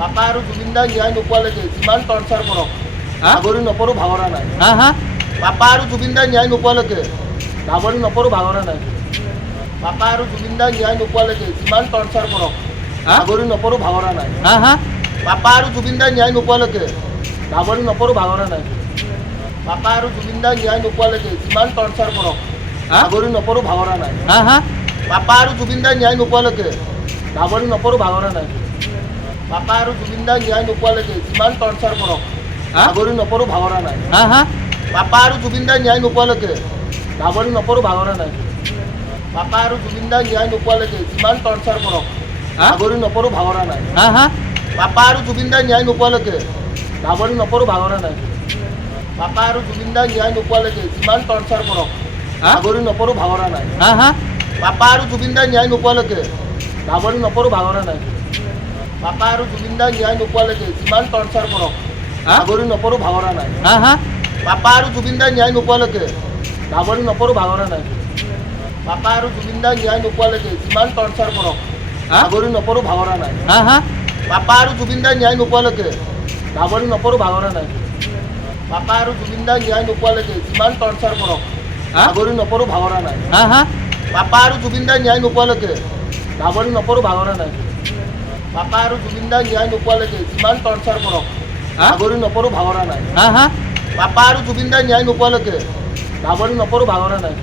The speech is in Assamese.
বাপা আৰু জুবিনদাই ন্যায় নোপোৱালৈকে যিমান টৰ্চাৰ কৰক ভাগৰি নপৰো ভাগৰা নাই। বাপা আৰু জুবিনদাই ন্যায় নোপোৱালৈকে ভাগৰি নপৰো ভাগৰা নাই। বাপা আৰু জুবিনদাই ন্যায় নোপোৱালৈকে যিমান টৰ্চাৰ কৰক ভাগৰি নপৰো ভাগৰা নাই। বাপা আৰু জুবিনদাই ন্যায় নোপোৱালৈকে ভাগৰি নপৰো ভাগৰা নাই। বাপা আৰু জুবিনদাই ন্যায় নোপোৱালৈকে যিমান টৰ্চাৰ কৰক ভাগৰি নপৰো ভাগৰা নাই। বাপা আৰু জুবিনদাই ন্যায় নোপোৱালৈকে ভাগৰি নপৰো ভাগৰা নাই। বাপা আৰু জুবিনদাই ন্যায় নোপোৱালৈকে যিমান টৰ্চাৰ কৰক ভাগৰি নপৰো ভাগৰা নাই। বাপা আৰু জুবিনদাই ন্যায় নোপোৱালৈকে ভাগৰি নপৰো ভাগৰা নাই। বাপা আৰু জুবিনদাই ন্যায় নোপোৱালৈকে যিমান টৰ্চাৰ কৰক ভাগৰি নপৰো ভাগৰা নাই। বাপা আৰু জুবিনদাই ন্যায় নোপোৱালৈকে ভাগৰি নপৰো ভাগৰা নাই। বাপা আৰু জুবিনদাই ন্যায় নোপোৱালৈকে যিমান টৰ্চাৰ কৰক ভাগৰি নপৰো ভাগৰা নাই। বাপা আৰু জুবিনদাই ন্যায় নোপোৱালৈকে ভাগৰি নপৰো ভাগৰা নাই। বাপা আৰু জুবিনদাই ন্যায় নোপোৱালৈকে যিমান টৰ্চাৰ কৰক ভাগৰি নপৰো ভাগৰা নাই। বাপা আৰু জুবিনদাই ন্যায় নোপোৱালৈকে ভাগৰি নপৰো ভাগৰা নাই। বাপা আৰু জুবিনদাই ন্যায় নোপোৱালৈকে যিমান টৰ্চাৰ কৰক ভাগৰি নপৰো ভাগৰা নাই। বাপা আৰু জুবিনদাই ন্যায় নোপোৱালৈকে ভাগৰি নপৰো ভাগৰা নাই। বাপা আৰু জুবিনদাই ন্যায় নোপোৱালৈকে যিমান টৰ্চাৰ কৰক ভাগৰি নপৰো ভাগৰা নাই। বাপা আৰু জুবিনদাই ন্যায় নোপোৱালৈকে ভাগৰি নপৰো ভাগৰা নাই। বাপা আৰু জুবিনদাই ন্যায় নোপোৱালৈকে যিমান টৰ্চাৰ কৰক ভাগৰি নপৰো ভাগৰা নাই। বাপা আৰু জুবিনদাই ন্যায় নোপোৱালৈকে ভাগৰি নপৰো ভাগৰা নাই।